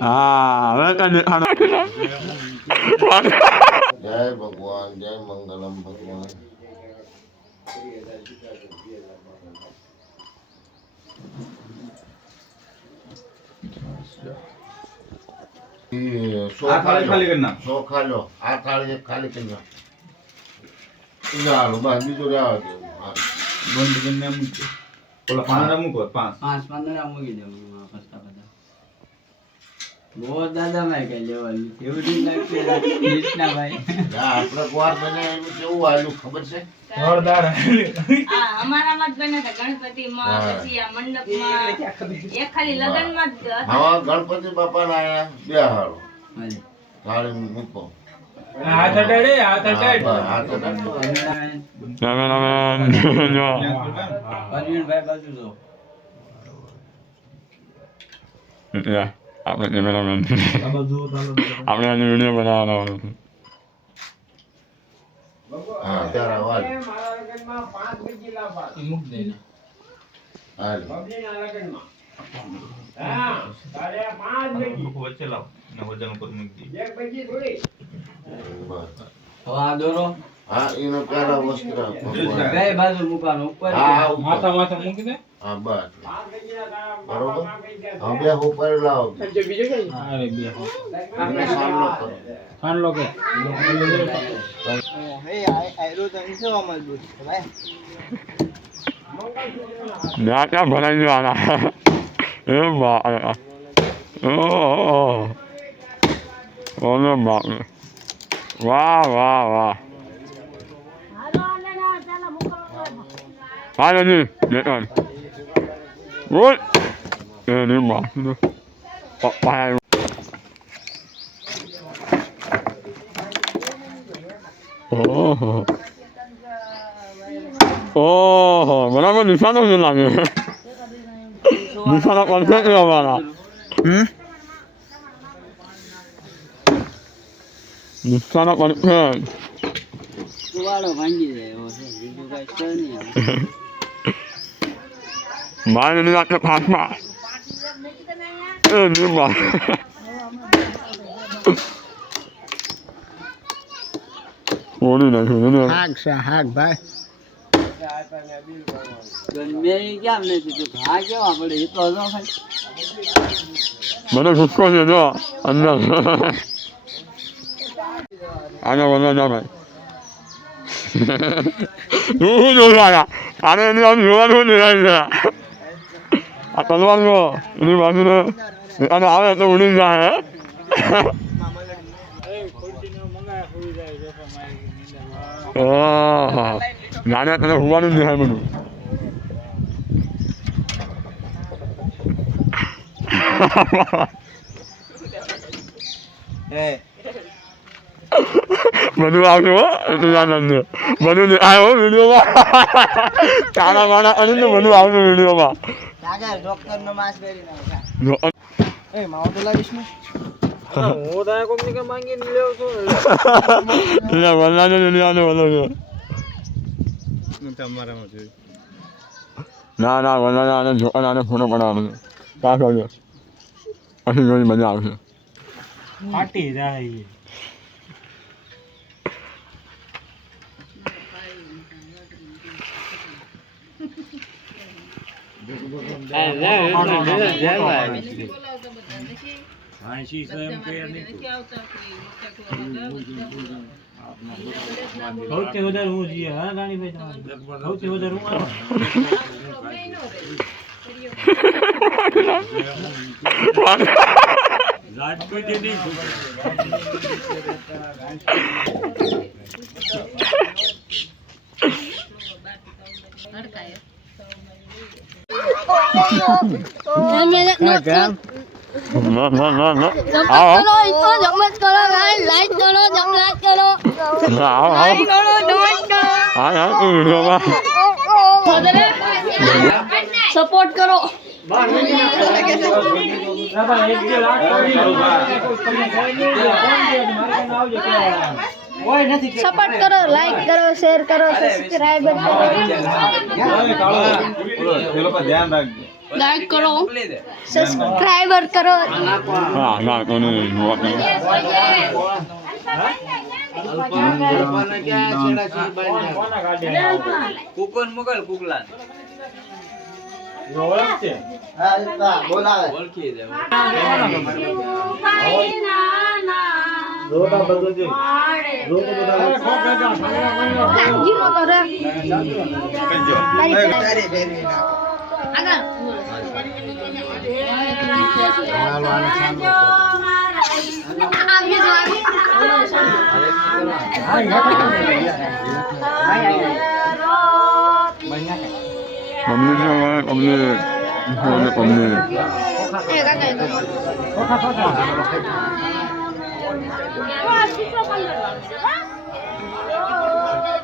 हाँ मैं कहने खाना जय भगवान जय मंगलम भगवान खाली करना सो खा लो आ थाली खाली करना ચાલો બસ બીજું રહેવા દો બંધ કરીને મૂકો ઓલા પાંદડા મૂકો પાંચ પાંદડા મૂકી દેવું પસ્તા બધા બહુ દાદા ભાઈ કઈ લેવાનું એવું નહીં લાગતું કૃષ્ણા ભાઈ આપણે ગોળ બનાવ્યું કેવું આલ્યું ખબર છે જોરદાર અમારામાં જ બને હતા ગણપતિમાં પછી આ મંડપમાં એક ખાલી લગનમાં જ હા ગણપતિ બાપાના આયા બે હારો થાળી મૂકો હાથ અડાડે હાથ અડાડ હાથ અડાડ પરવીનભાઈ બાજુ જો યા આપણે કેમેરામેન આપણે આનો વિડિયો બનાવવાનો હા ત્યારે અવાજ મૂક દે હાલ વચ્ચે લાવ ને વજન ઉપર મૂકી દે બસ તો આ દોરો હા એનો પેલા વસ્ત્ર બે બાજુ મૂકવાનું ઉપર હા માથા માથા મૂકી દે હા બસ બરોબર હવે ઉપર લાવો અરે બે એને સામનો કરો ખાંડલો કે ના ક્યાં ભરાઈ જવાના એ બા ઓને બાપ વાહ વાહ વાહ હાલો જી બેટા બોલ એ ની બાપ પપ્પા ઓહો ઓહો બરાબર નિશાનો છે લાગે નિશાનો પરફેક્ટ રહેવાના નિશાનો પરફેક્ટ કુવાડો ભાંગી જાય એવો છે બીજું કઈ છે નહીં મારે ની વાત ફાસમાં એ ની બાપ ઓડી નાખ્યું હાક ભાઈ ગમે કેમ નથી તું હા કેવા પડે એ તો હજો ભાઈ મને ગુસ્સો છે જો અંદર આને બોલો ના ભાઈ હું જોવાના આને એની આમ જોવાનું નહીં આ તલવાર જો એની બાજુને અને આવે તો ઉડી જાય નાને તને હોવાનું જ નહીં બધું બધું આવશે હો એટલું આનંદ બધું આવ્યો વિડીયોમાં તારા મારા અને બધું આવશે વિડીયોમાં ડોક્ટરનો માસ પહેરી નાખા એ માવો તો લાવીશ ને હું તો કોકની કે માંગીને લેવ છું એટલે વલ્લાને વિડીયોને બોલો છો તમારામાં જોઈ ના ના વલ્લાને આને જોઈને આને ફોટો બનાવવાનો છે કાં કરજો પછી જોઈ મજા આવશે ફાટી જાય સૌથી વધારે હું જોઈએ હા રાણીભાઈ તમારે સૌથી વધારે હું રાજકોટ ના ના ના ના આવો લાઈક કરો સબસ્ક્રાઇબ કરો આવો આવો હા હા તું વિડીયોમાં સપોર્ટ કરો સપોર્ટ કરો લાઈક કરો શેર કરો સબસ્ક્રાઇબ કરો ધ્યાન રાખજો લાઈક કરો મોકલી દે સબસ્ક્રાઇબર કરો હા ના કોને જોવા કરે અલ્પાને ક્યાં છેડા છે બાઈ કુકન મોકલ કુકલા ઓળખશે ઓળખી દે રોટા બધું છે જીરો કરો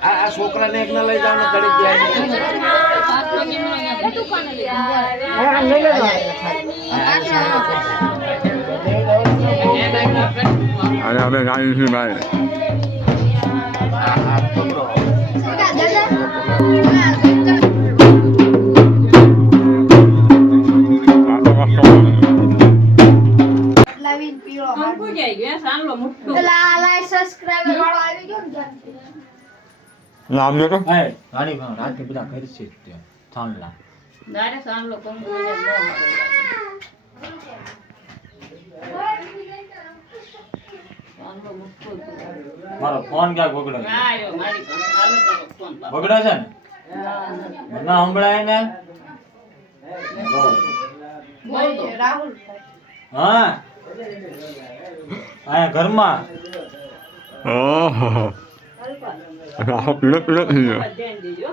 આ છોકરાને એક ના લઈ જાવ ને ઘડી અરે હવે ગાડી છે ભાઈ સબસ્ક્રાઇબર વાળો આવી ગયો ને નામ લે તો રાણી ભાઈ રાત બધા ઘર છે ત્યાં થાનલા દારે સાંભળો કોણ બોલે ન સાંભળો મુઠ્ઠો મારો ફોન ક્યાં બગડ્યો છે? આયો મારી પાસે ચાલો તો ફોન પર બગડ્યો છે ને ના સંભળાય ને બોલ દો રાહુલ હા આયા ઘરમાં ઓહો આ પીળો પીળો થઈ ગયો ધ્યાન દેજો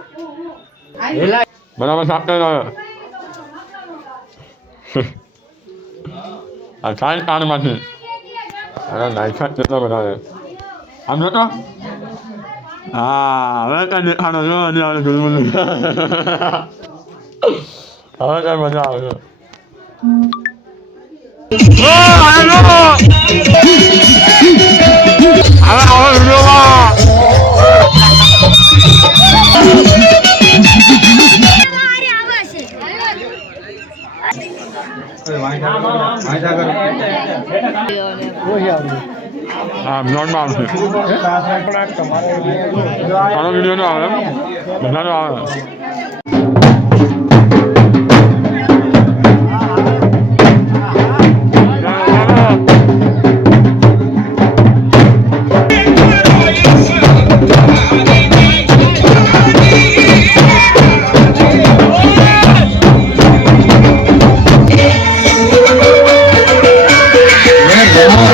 હેલા બરાબર સાફ કરી રહ્યો આ સાઈડ કાનમાંથી અરે નાઈખા કેટલો બધા છે આમ જોતો હા હવે કઈ દેખાડો જો હજી આવે જોયું બધું હવે કઈ મજા આવે છે ઓ હેલો હવે વિડીયોમાં હા બ્લોગમાં આવશે આનો વિડીયો નો આવે બધાનો આવે Hãy subscribe cho kênh Ghiền Mì Gõ để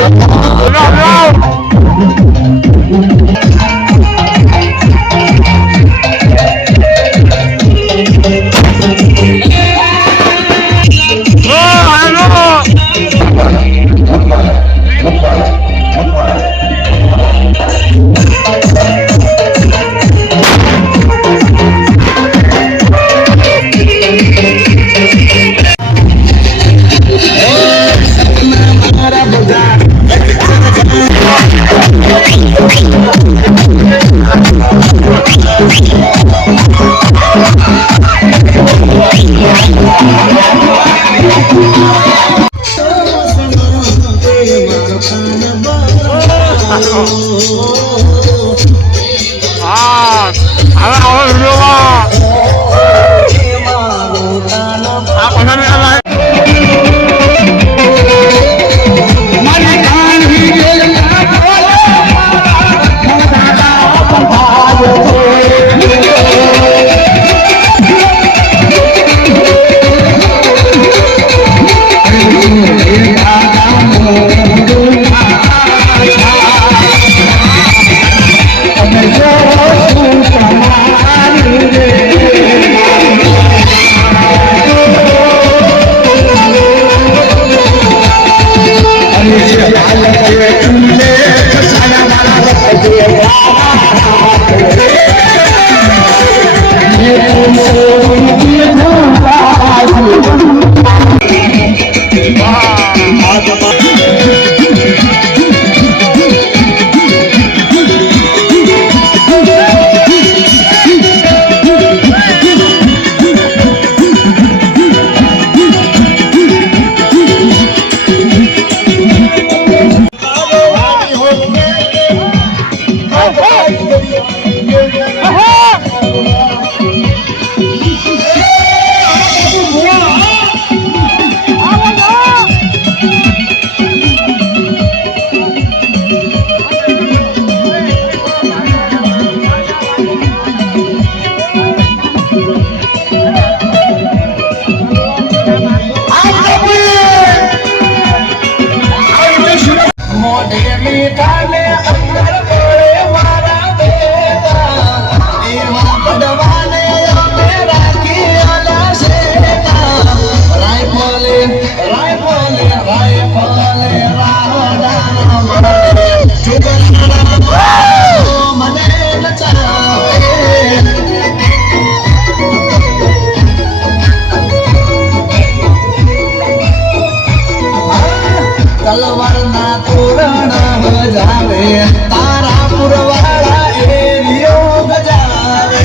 không bỏ lỡ તલવારના તોરણ જાવે તારા પુરવાળા એરિયો ગજાવે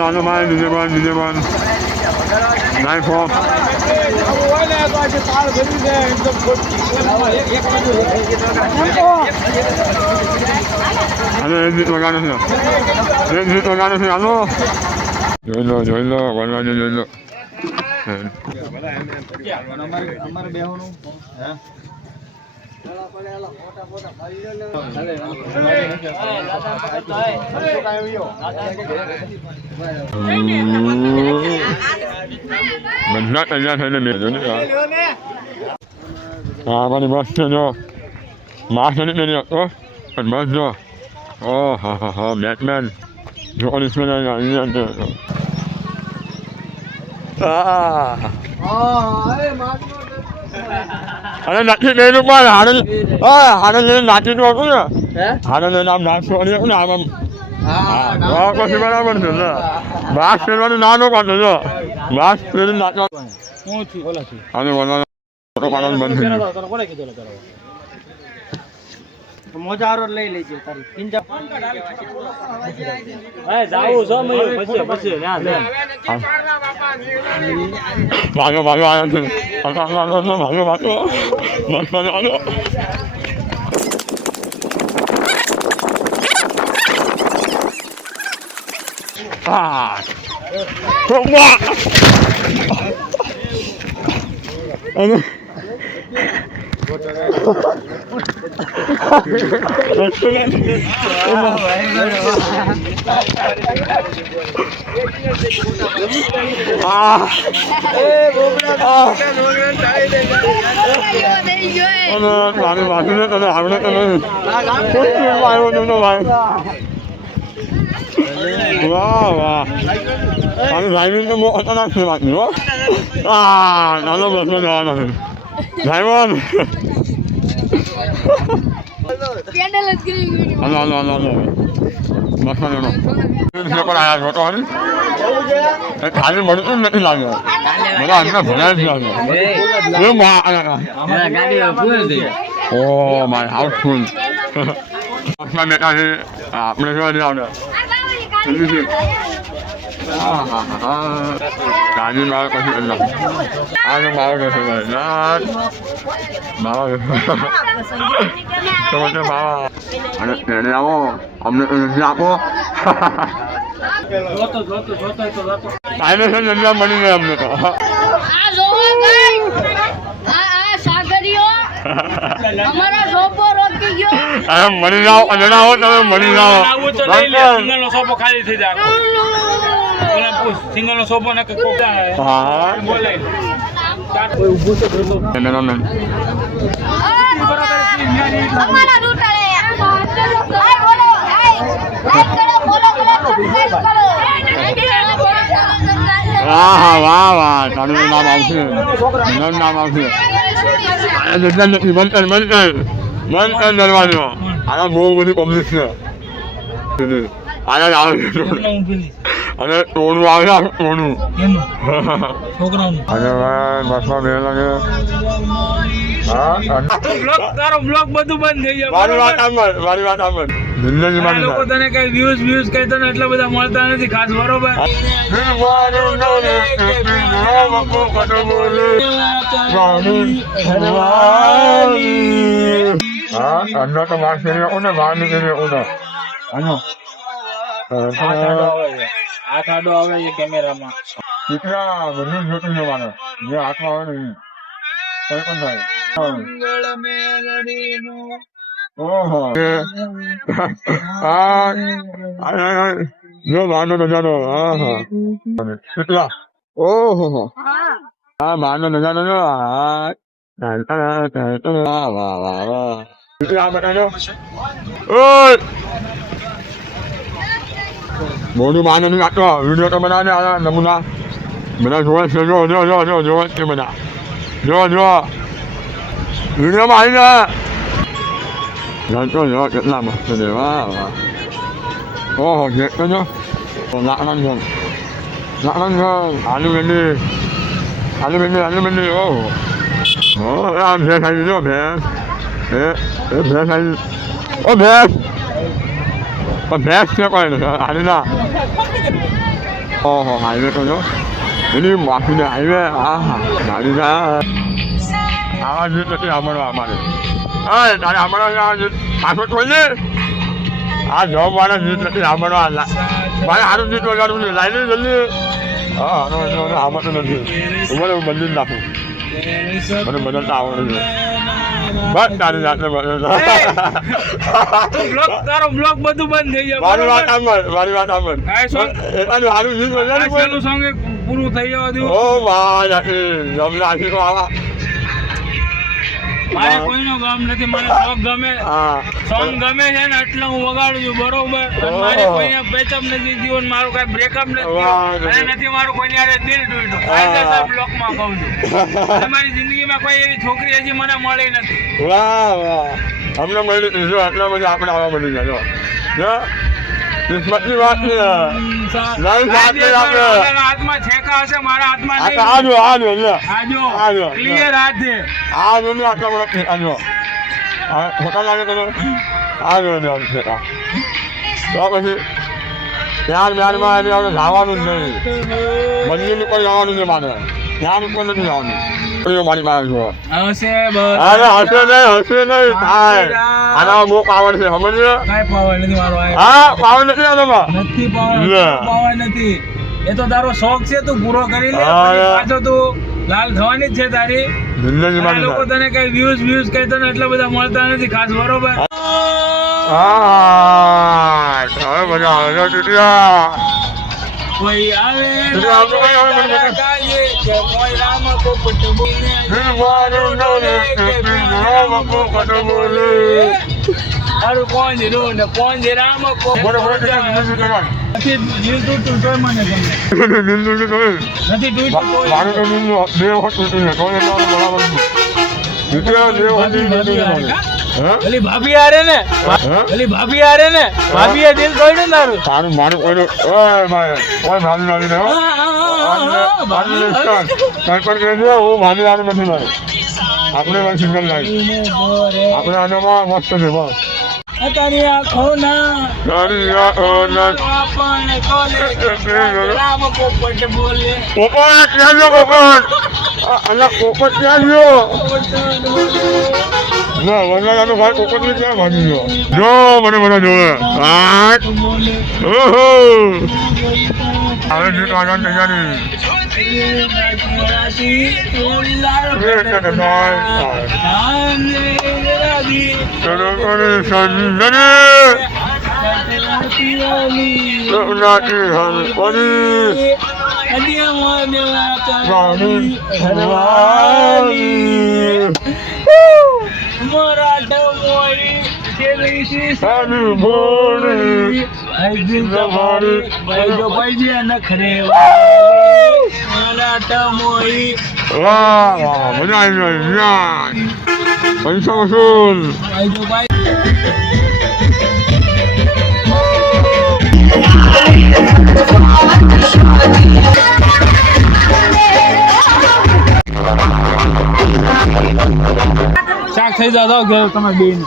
Ano man, DJ One. 9-4. Ano, edit magkano siya? Edit magkano siya, ano? Join lo, one man join lo. અમારે બેહવાનું હે બધા તૈયાર થઈને બેસો ને હા મારી બસ છે જો માસ્ક નથી પહેરી શકતો પણ બસ જો ઓ હા બેટમેન જો ઓલિસમેન અરે નથી પહેર્યું પણ હારે લઈને નાચી તો હતું ને હારે લઈને આમ નાચતો હતું ને આમ હા પછી બરાબર છે ને માસ્ક પહેરવાનું ના નો પાડતો જો માસ્ક પહેરીને નાચવા હું થી ઓલા થી અને બોલવાનો ફોટો પાડવાનું બંધ થઈ ગયું કોને કીધું કરો મોજારો લઈ લેજે તારી પિંજા હે જાવું છો મે પછી ના ભાગો આવ્યો છે ભાગો મસ્ત ભાગો વાહ ડ્રાઇવિંગ તો બહુ ખતરનાક છે વાત નાનો બસમાં જવાનો છે ડ્રાઈવર હાલો બસમાં જવાનો પણ આવ્યા છો તો ખાલી મળતું જ નથી લાગ્યો બધા અંદર ભરાય જ લાગ્યો ઓ માય હાઉસફુલ બસમાં બેઠા છે આપણે શું આવડે ગાડી મારો પછી અંદર આનો મારો કશું ભાઈ મારો તો મને મારા અને તેને આવો અમને તો નથી આપો ટાઈમે છે નથી મળી ગયા અમને તો આ જોવો ગાઈસ આ સાગરીઓ અમારા સોપો રોકી ગયો અરે મળી જાઓ અને ના હો તમે મળી જાઓ સિંગલ નો સોફો ખાલી થઈ જાય સિંગલ નો સોફો ને હા બોલે અમારા રૂટાળે આય બોલો આય લાઈક કરો ફોલો કરો સબસ્ક્રાઇબ કરો હા વાહ વાહ તારું નામ આવશે નામ આવશે જેટલા નથી મંતર દરવાનો આના બહુ બધી પબ્લિક છે આના આવે અને ટોનું આવે છે ટોનું છોકરાનું અને બસમાં બે લાગે તારો બ્લોગ બધું બંધ થઈ જાય મારી વાત આમ જિંદગી આ લોકો તને કઈ વ્યૂઝ કઈ તને એટલા બધા મળતા નથી ખાસ બરોબર અંદર તો માર ફેરી ને બહાર નીકળી આનો આ ખાડો આવે છે કેમેરામાં દીકરા બધું જોતું જવાનું જે હાથમાં આવે ને કઈ પણ થાય ઓહો જો બહારનો નજારો હા કેટલા ઓહો હા બહારનો નજારો જો મોટું બહાર નથી કાઢતો વિડીયો તો બનાવે આ નમૂના બધા જોવે છે જો છે બધા જો વિડીયોમાં આવી જાય કેટલા મસ્ત છે વાહ વાહ ઓહો ગેટ તો જો લાકડાની આલુ ભેંડી ઓહો આ ભેંસ આવી જો ભેંસ ભેંસ આવી ઓ ભેંસ છે કોઈ હાલી ના ઓહો હાઈવે તો જો એની માફીને હાઈવે હા ગાડી આવા જીત નથી સાંભળવા અમારે હા તારે સાંભળવા પાછળ ખોલી આ જોબ વાળા જીત નથી સાંભળવા મારે સારું જીત વગાડવું છે લાઈ જલ્દી હા સાંભળતું નથી મને બદલી નાખું મને બદલતા આવડે છે બસ તારી જાતે તારો બ્લોગ બધું બંધ થઈ જાય મારી વાત સાંભળ સારું જીત વગાડવું સોંગ પૂરું થઈ જવા દઉં ઓ વાહ જમને આખી આવા મારે કોઈનો ગમ નથી મને શોખ ગમે સોંગ ગમે છે ને એટલે હું વગાડું છું બરોબર મારે કોઈને પેચઅપ નથી જીવન મારું કઈ બ્રેકઅપ નથી અને નથી મારું કોઈની હારે દિલ તૂટ્યું કાયદેસર બ્લોકમાં કહું છું અને મારી જિંદગીમાં કોઈ એવી છોકરી હજી મને મળી નથી વાહ અમને મળી જો આટલા બધા આપણે આવવા મળી જાય જો કિસ્મતની વાત છે હાથમાં છેકા હશે મારા હાથમાં નહીં આજો ક્લિયર હાથ છે આજો ને આટલા બધા છેકા જો હોટા લાગે તો આજો ને છેકા તો પછી ત્યારમાં એને આપણે જવાનું જ નહીં મંદિર ઉપર જવાનું છે મારે ત્યાં ઉપર નથી જવાનું મારી પાસે જો હશે નહીં થાય આના બહુ પાવર છે સમજ્યો કાઈ પાવર નથી મારો હા પાવર નથી આનામાં નથી પાવર નથી એ તો તારો શોખ છે તું પૂરો કરી લે પાછો તું લાલ થવાની જ છે તારી આ લોકો તને કઈ વ્યૂઝ કઈ તને એટલા બધા મળતા નથી ખાસ બરોબર હા હવે મજા આવે કોઈ આવે કોઈ રામ પોપટ અરે કોણ રામ નથી દિલ તૂટતું તોય મને ગમે નથી તૂટતું ભાભી હારે ને ભાભીએ દિલ તોડ્યું તારું તારું મારું કોઈ ભાભી નથી આપણે સિંગલ લાઈફ આપણે આનામાં મસ્ત છે બસ તારી આંખોના તારી આંખોના આપણને કોલે રામ પોપટ બોલે પોપટ ક્યાં ગયો પોપટ અલા પોપટ ક્યાં ગયો ના વગાડાનો ભાઈ પોપટ ને ક્યાં ભાગી ગયો જો મને બધા જોવે ઓહો હવે ગીત વાગવાની તૈયારી વાહ વાહ મજા આવી ગઈ પૈસા વસૂલ શાક થઈ જાવ ઘેર તમે બેન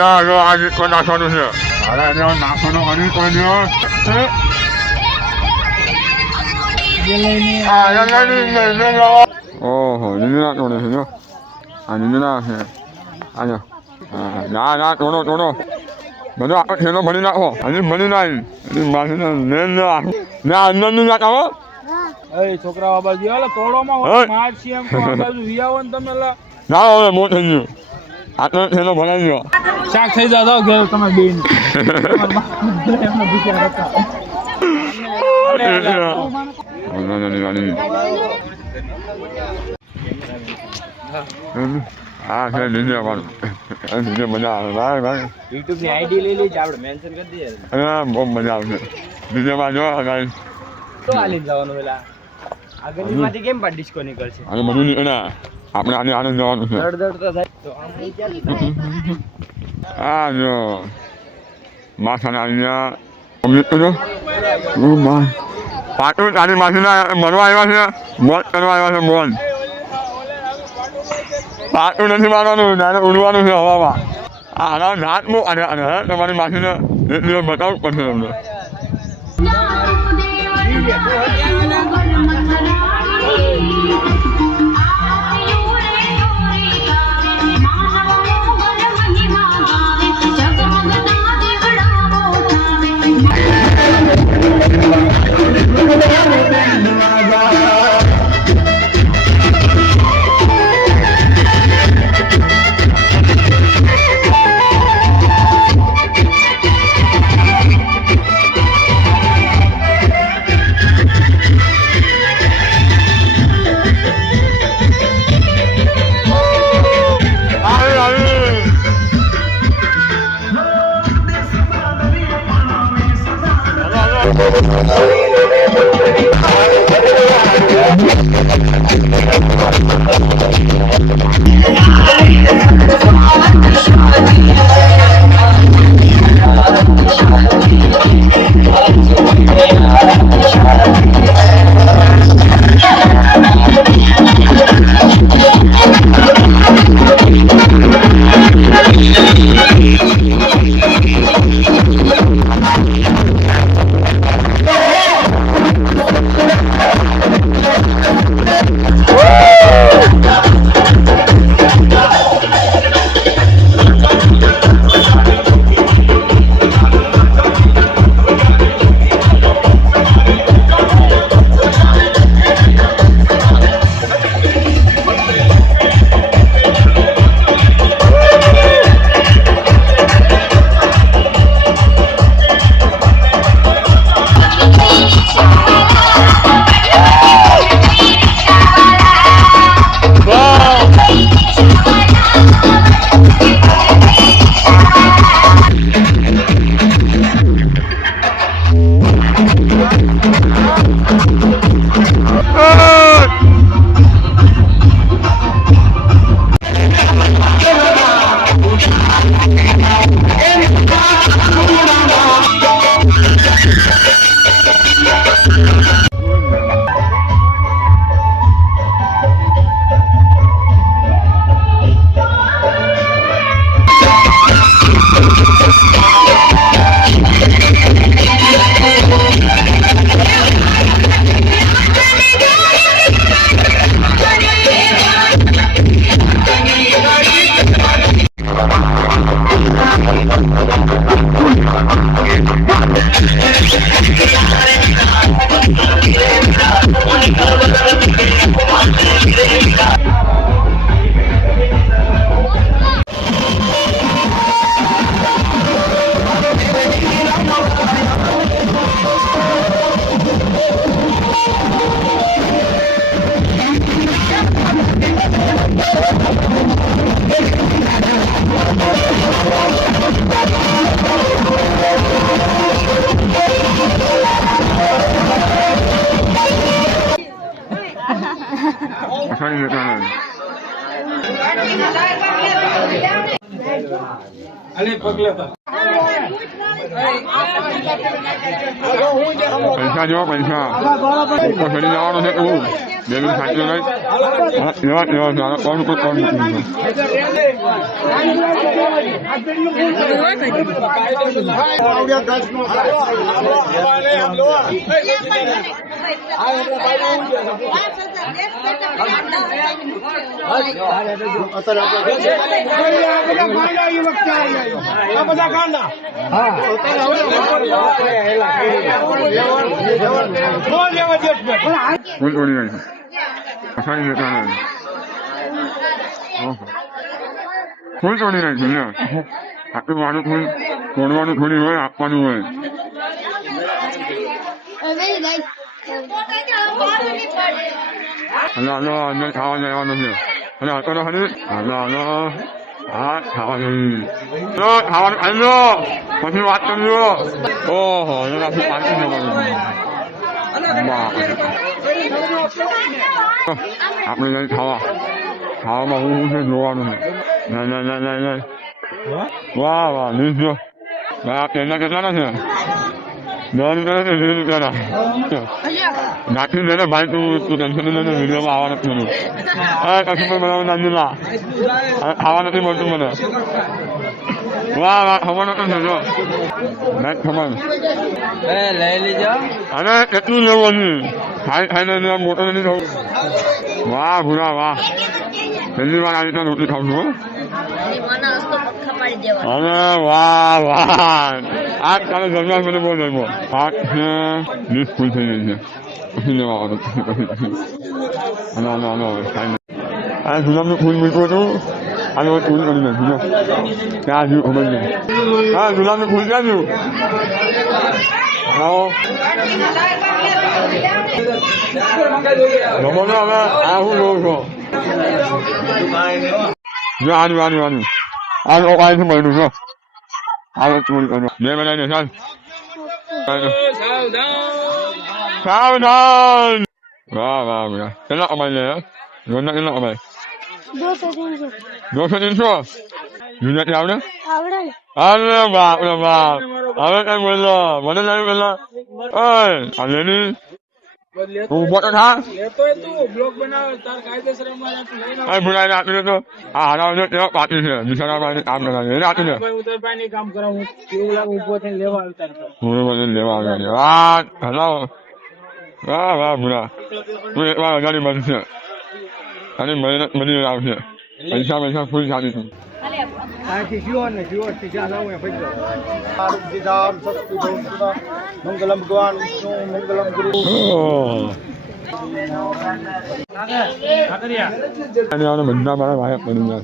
આ ગીત પર નાખવાનું છે અરે નાખવાનો હરી કોઈ ઓહો નીંદણા તોડે છે જો આ નીંદણા છે આજો ના ના તોડો તોડો બધો આખો થેલો ભરી નાખો હજી ભરી નાખી ના અંદરનું નાખાવો છોકરા બાબા જે તોડોમાં માર છે એમ તો આ બાજુ વિયાવો ને તમે ના હવે મોટ થઈ ગયું આટલો થેલો ભરાઈ ગયો શાક થઈ જાવ ઘેર તમે બેન હા છે દીદી પણ દીદી મજા આવે ભાઈ ભાઈ યુટ્યુબ ની આઈડી લઈ લેજે આપણે મેન્શન કરી દઈએ હા બહુ મજા આવશે દીદીમાં જો ગાઈ તો આલી જવાનું પેલા આગળમાંથી કેમ પણ ડિસ્કો નીકળશે અને બધું નીકળે આપણે આને આને જવાનું છે દડ તો થાય તો આ જો માથાના અહીંયા કમ્પ્લીટ કરો ઓ માં પાટું તારી માથીના મરવા આવ્યા છે મોજ કરવા આવ્યા છે મોજ પાટું નથી મારવાનું નાને ઉડવાનું છે હવામાં આના નાક મો અને તમારી માથીને એક દિવસ બતાવવું પડશે તમને અસાની લેતા અલે પગલે પર પૈસા જો પૈસા ચડી જવાનું છે તું બેબી સાચું નહીં કોણ ફૂલ તોડી નહીં અસાની લેતા ફૂલ તોડી નહીં ને આટલું મારું ફૂલ તોડવાનું થોડી હોય આપવાનું હોય હલો અંદર ખાવા જવાનું છે અને હતો તો ખરી હલો હા ખાવા જઈ ખાવાનું ખાઈ લો પછી વાત કરજો ઓહો એનાથી પાછી જવાનું આપણે જઈ ખાવામાં હું છે જોવાનું છે નહીં વાહ વાહ નીચો તેના કેટલાના છે 10 રૂપિયાના નાખી દે ને ભાઈ તું ટેન્શન લઈને વિડીયોમાં આવવા નથી મને હા કશું પણ બનાવવા નાની ના ખાવા નથી મળતું મને વાહ વાહ ખબર નથી જો નાખ ખબર લઈ લીજો અરે કેટલું લેવાનું ખાઈને મોટો નથી થવું વાહ ભૂરા વાહ પહેલી વાર આવી રીતે રોટલી ખાઉં છું અરે વાહ વાહ આજ કાલે જમવા મને બહુ જમો 5 છે 20 ફૂલ થઈ ગઈ છે પછી લેવા આવવાનું આ ગુલાબનું ફૂલ મૂક્યું હતું અને ફૂલ કરી નાખ્યું ક્યાં જ્યું ખબર નહીં હા ગુલાબનું ફૂલ ક્યાં જ્યું આવો જમો ને હવે આ હું લઉં છું જો આનું આ રોકાય છે મળ્યું છો આવે ચોરી કરો બે બનાવીને ચાલ સાવધાન વાહ વાહ વાહ કેટલા કમાઈ લે રોજના કેટલા કમાય 200-300 ગુજરાતી આવડે અરે બાપ રે બાપ હવે કઈ બોલો મને નહીં પેલા આ લેની તું ઉભો તો થા ભૂલાઈને આપી દે તો આ હારા તેવા પાટી છે બિચારા કામ કરાવે એને આપી દે લેવા આવ્યા વાહ હલો વાહ વાહ ભૂલા તું એક વાર હજારી બનશે અને મળી આવશે પૈસા ફૂલ સારી તું મંગલમ ભગવાન વિષ્ણુ મંગલમ ગુરુ બધા મારા વાયક બની ગયા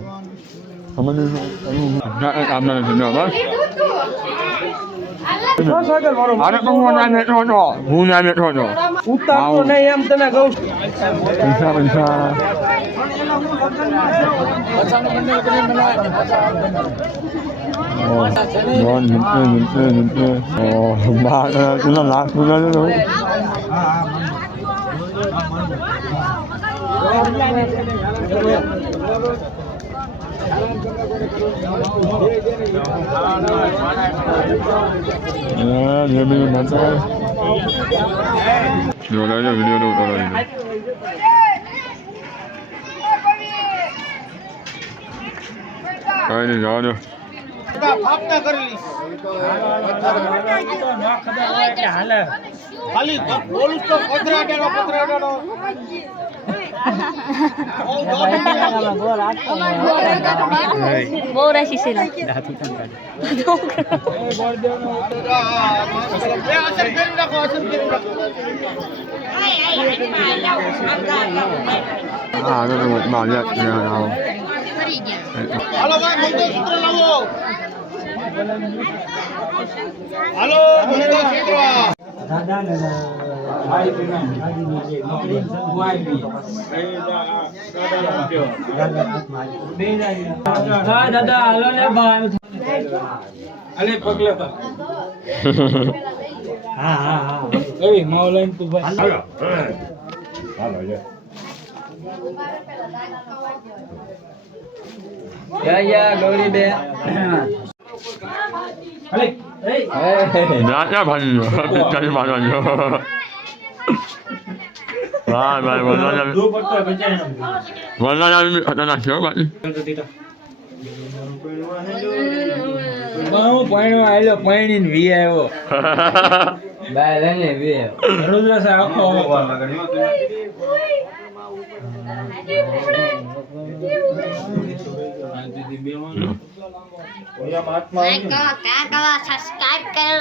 કામના નથી અરે હું ના બેઠો હતો ઉતારતો નહીં એમ તને કહું પૈસા લાખ વિડીયો ઉતારવા કઈ નહીં જવા દો ખાલી બોલું તો પતરાડો બહુ રાશિ છે હાલો ભાઈ મંગળસૂત્ર લાવો હાલો મંગળસૂત્ર દાદા હાલો ને ભાઈ અલે પગલે પર હા એ માવ લઈને તું ભાઈ હાલો યા ગૌરી બે ના ક્યાં ભાઈ પિક્ચરની મારવાનો વાહ ભાઈ વરદાન ખતરનાક છે ભાઈ હું પૈણવા આલ્યો પૈણીને વી આવ્યો બાય લઈને વી આવ્યો રોજ આખો લાઈક કરો સબસ્ક્રાઇબ કરો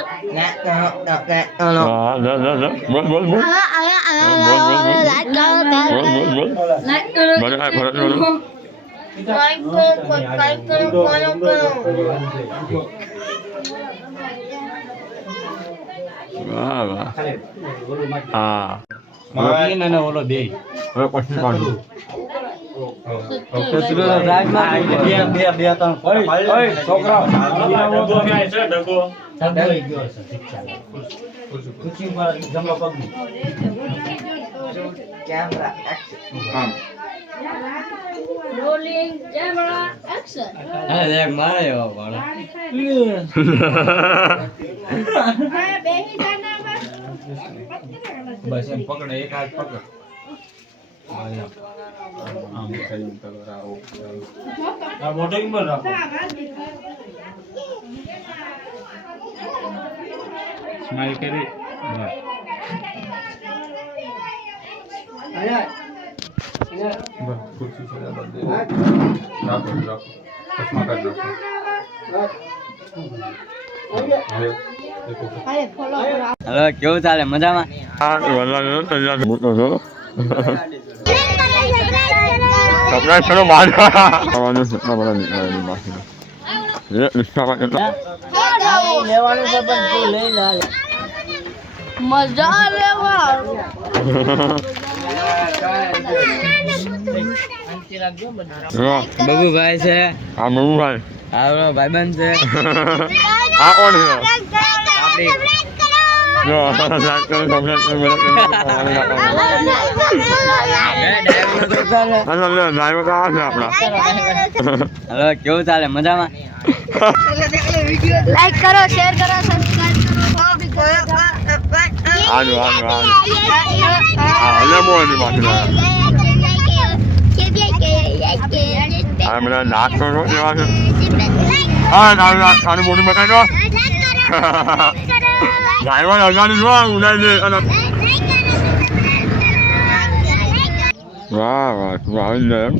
બોલ લાઈક કરો સબસ્ક્રાઇબ કરો ફોલો કરો વાહ વાહ હા અને ઓલો બે હવે પછી પાડું રોલિંગ કેમેરા એક્શન મારે એવા વાળા બેહી જાના બસ એમ પકડે એક હાથ પકડ મોટો કિંમત રાખો સ્માઈલ કરી હવે કેવું ચાલે મજામાં સપ્લાય ચલો બહાર આવવાનું છે એટલા બધા નીકળેલી બાકી રિક્ષા માટે લેવાનું છે પણ તું લઈ લે મજા લેવા બબુભાઈ છે આ મમ્મીભાઈ આવડો ભાઈબંધ છે આ કોણ છે આપણી જો લાઈક કરો સબસ્ક્રાઇબ કરો ડ્રાઈવર તો આવે છે આપણા હવે કેવું ચાલે મજામાં લાઈક કરો શેર કરો સબસ્ક્રાઇબ કરો આજો હા બોલની બાકી આ મને નાસ્તો નો દેવા છે હા આનું મોઢું બતાવી દો ડ્રાઈવર અજાણી જો ઉડાઈ દે અને વાહ વાહ તું આવી જાય એમ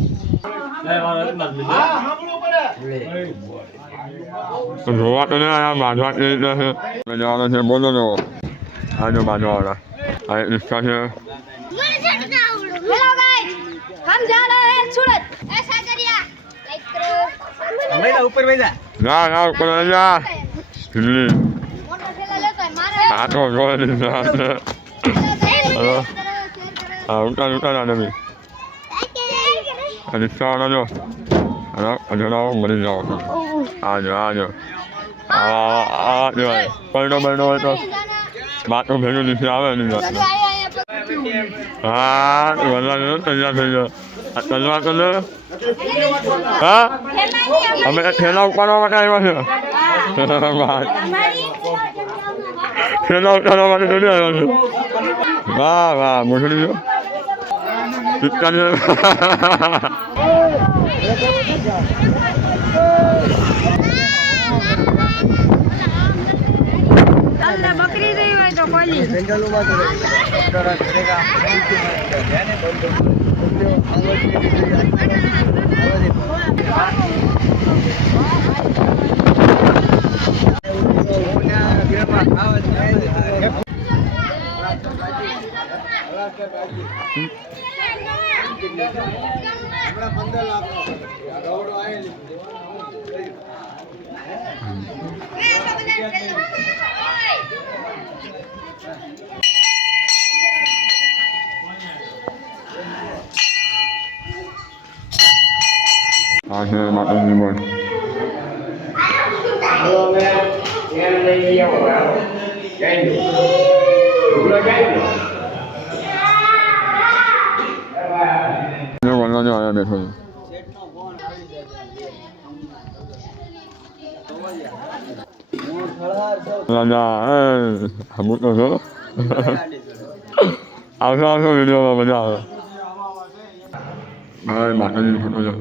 જોવા તો ને આ બાંધવા કેવી રીતે છે જવાનો છે બોલો ને આજો બાંધવાવાળા આ એક રિક્ષા છે हेलो गाइस हम जा रहे हैं सूरत ऐसा करिए लाइक करो ઉપર બેસા ના ઉપર જા દિલ્હી मोटर ठेला लेकर मारे આ તો જોઈ લીધા હેલો હા ઉઠા ના નમી રિક્ષાવાળા જો હેલો અજડાઓ મરી જાઓ આજો આ જો પરડો હોય તો બાટો ભેગું નીચે આવે નહીં હા વરદાન તૈયાર થઈ ગયો તલવાર કલર હા અમે ઠેલા ઉપાડવા માટે આવ્યા છે ઠેલા ઉપાડવા માટે થોડી આવ્યા છે વાહ વાહ મોકલી દો પિક્ચર તમને બકરી રહી હોય તો કોલી આ છે માતાજી બોલ બેઠો છું. રાજા હમું તો છો આવશો વિડીયોમાં મજા આવે. મારે માતાજીની ફોટો છે.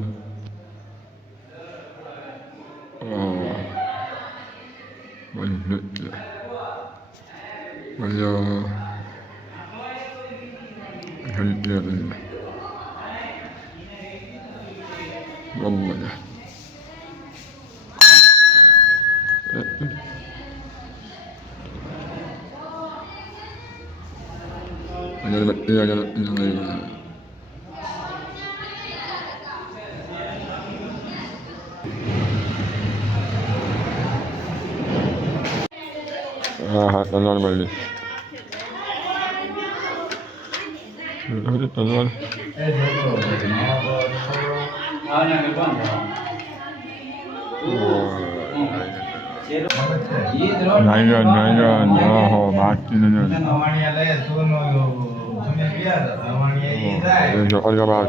હા તલવાર મળી તલવાર નાઈગન ઓહો બાકી જો ઓલગા બાદ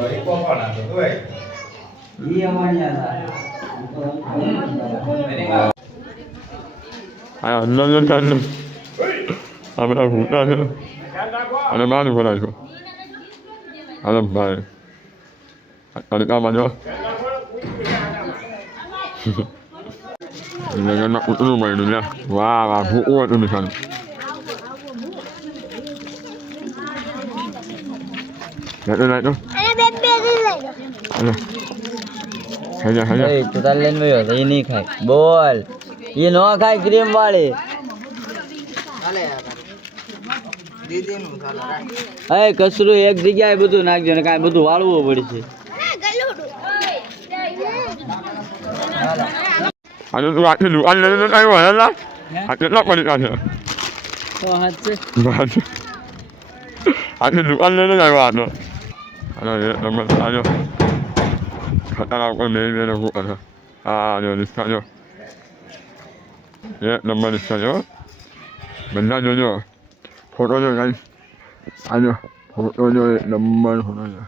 આ અંદર ચાલુ આપણા ભૂતા છે અને બાદ ભરાય છો અરે ભાઈ તડકામાં જો લગનમાં કૂતરું મળ્યું ને વાહ વાહ ભૂકું હતું બિચારું. લાઈટો લાઈટો તો તાર લઈને ગયો તો એ નહીં ખાય બોલ એ ન ખાય ક્રીમ વાળી એ કચરું એક જગ્યાએ બધું નાખજો ને કાંઈ બધું વાળવું પડશે. આજે તું આખી દુકાન લઈને આવ્યો હેલા આ કેટલા પડીકા છે આખી દુકાન લઈને આવ્યો આનો અરે તમે આજો ખતરા ઉપર મેં મેં શું કરે હા જો રિક્ષા જો 1 નંબર રિક્ષા જો બધા જોજો ફોટો જો ગાઈસ આજો ફોટો જો 1 નંબર ફોટો જો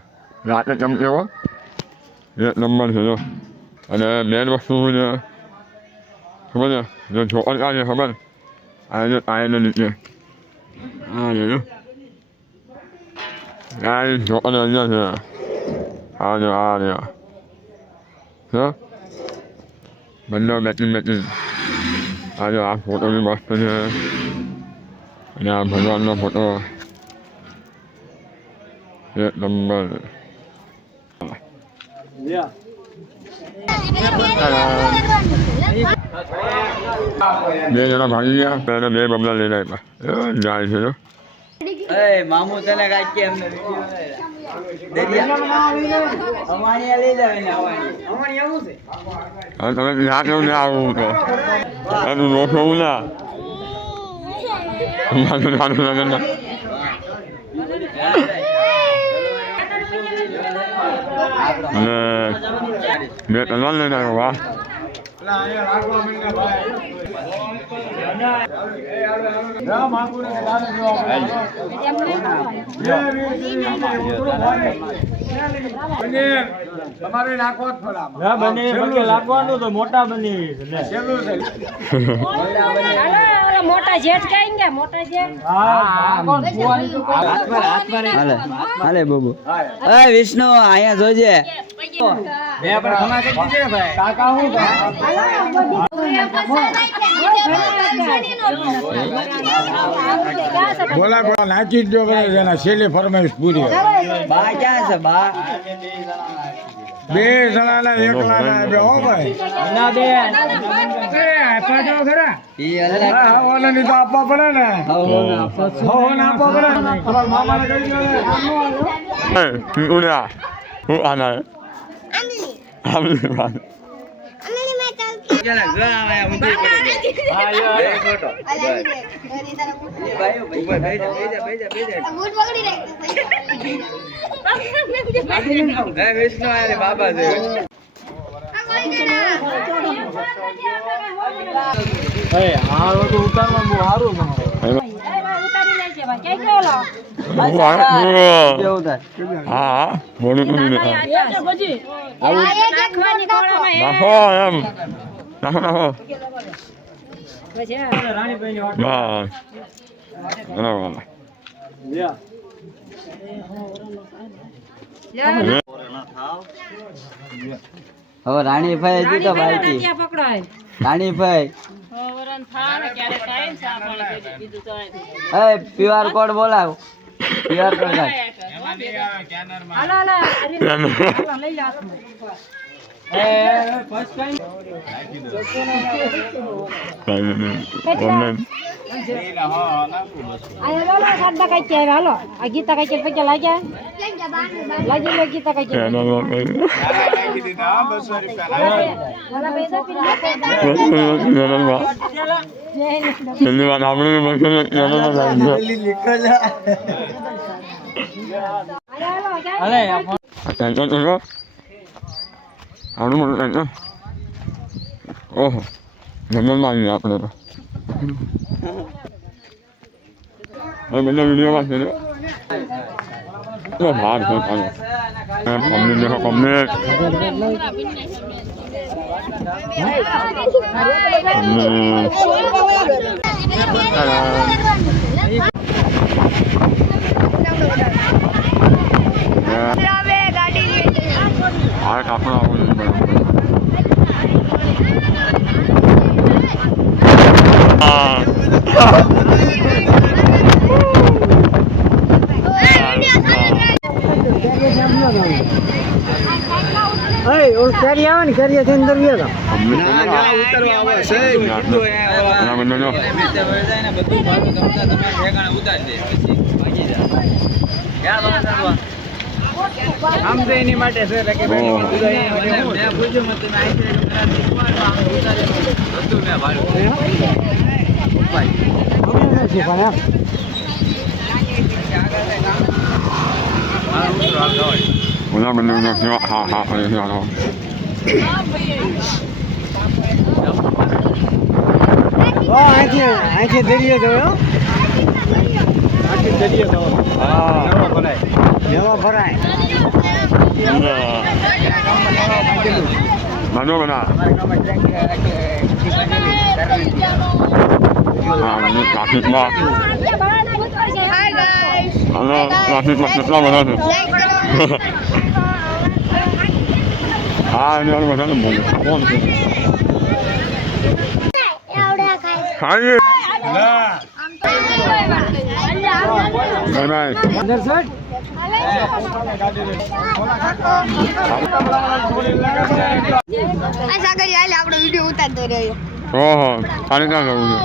રાતે ચમકે એવો 1 નંબર છે જો અને મેન વસ્તુ શું છે ખબર છે જો છોકરા છે ખબર આ જો ટાયરને નીચે હા જો ગાઈસ છોકરા અહીંયા છે આ જો આ રહ્યા so બંને બેટિંગ આજે આ ફોટો બી મસ્ત છે અને આ ભગવાનનો ફોટો 1 નંબર. બે જણા ભાગી ગયા પહેલા 2 બબલા લઈને આવ્યા જાય છે જો મામુ તને કાંઈ કે એમને અમાણી લઈ જાવે ને અમાણી આવું છે હા તમે ત્યાં કેવું ને આવું તો તું રોસો ના મારું નાનું લગન ના અને બે તલવાર લઈને આવ્યો વાહ તમારે નાખવાનું તો મોટા બની મોટા જેટ કહેંગે મોટા જેટ હાલે બાબુ એ વિષ્ણુ અહીંયા જોજે કાકા હું બોલા બોલા નાખી જ દો એના છેલ્લી ફરમાઈશ પૂરી બા ક્યાં છે બા 2 જણાના 1 લાના બે હો ભાઈ ના બે આપા જો ખરા ઈ અલગ હા ઓલાની તો આપવા પડે ને હો ના આપવા પડે તમારા મામાને કહી દો ઉના હું આના આમલી વિષ્ણુ બાબા છે ઉતારવાનું સારું કેવું થાય હા બોલું તો નહીં નાખો એમ નાખો નાખો બસ બરાબર હવે રાણીભાઈ હજી તો બાકી રાણીભાઈ QR કોડ બોલાવ QR કોડ ધન્યવાદ આપણે ઓહો જંગલમાં આવીએ આપણે તો હવે બધા વિડીયોમાં છે બહાર છે કમ્પ્લીટ દેખો કમ્પ્લીટ આ કાપડ આવું આમ તો એની માટે છે એટલે કે મેં પૂછ્યું મત તમે અહીંથી દરિયો ગયો ભરાય Mano bana. Nasib mak. Hi guys. Ano nasib mak Islam mana tu? Ini orang mana boleh? Hai. Bye bye. અંદર સર આપણો વિડીયો ઉતારતો રહ્યો ઓહો તારે ક્યાં જવું છે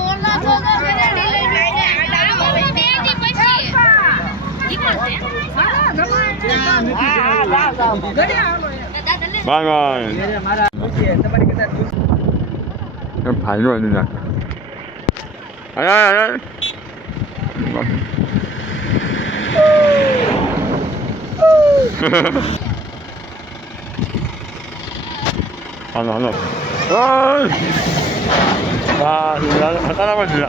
બાય બાય ભાઈનો એની નાખ અરે Halo, halo. Oi. Hata apa dia?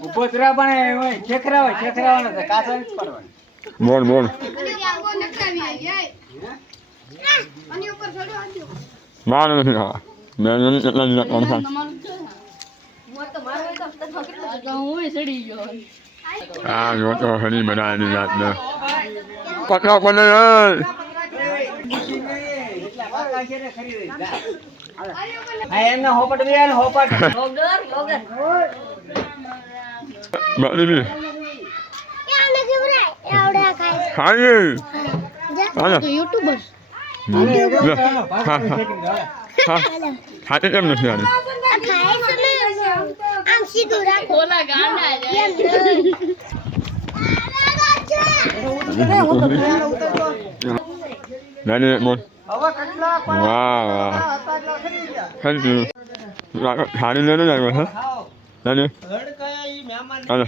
ઉપોતરા પણ હોય ખેખરાવાનો છે કાચા જ પડવાનો બોલ બોલ માર નથી ખાવા મેં કેટલા દિન કોણ ખા આ જો તો હરી બનાવેલી રાત ને પકડા પડે એમને હોપટ બે ને હોપટ બારી ખાઈએ હાલો યુટ્યુબર ખાતે કેમ નથી આની આમ સીધું રાખો ઓલા ગાંડા નાની બોલ વાહ વાહ થેન્ક યુ ખાણી લઈને જ આવ્યો છે નાની હાલો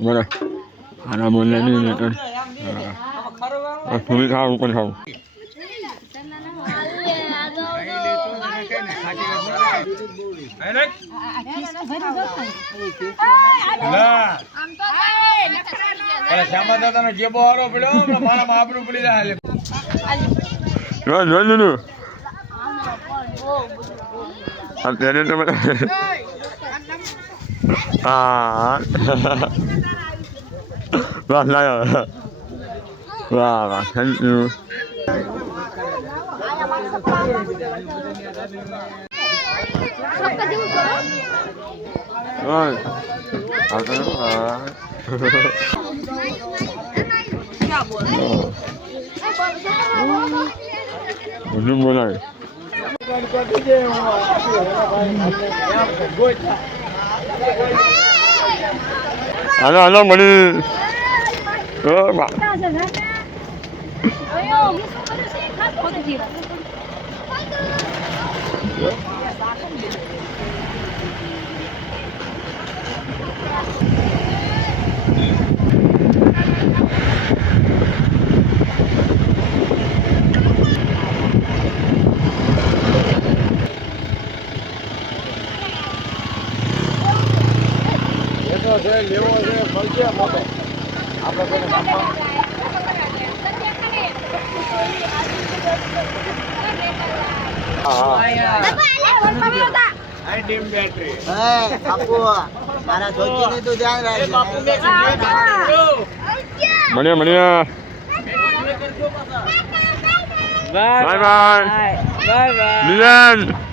બોલો આના બોલ નહીં થોડી ખાવું પણ ખાવું શ્યામા દાદા નો જેબો હારો પડ્યો મારા આબરૂ પડી જાય હા વાહ લાયો વાહ વાહ થેન્ક યુ હજુ બોલાય હાલો હાલો મળી લેવો છે મળશે મોટો આપણે મળ્યા બાય બાય બાય બાય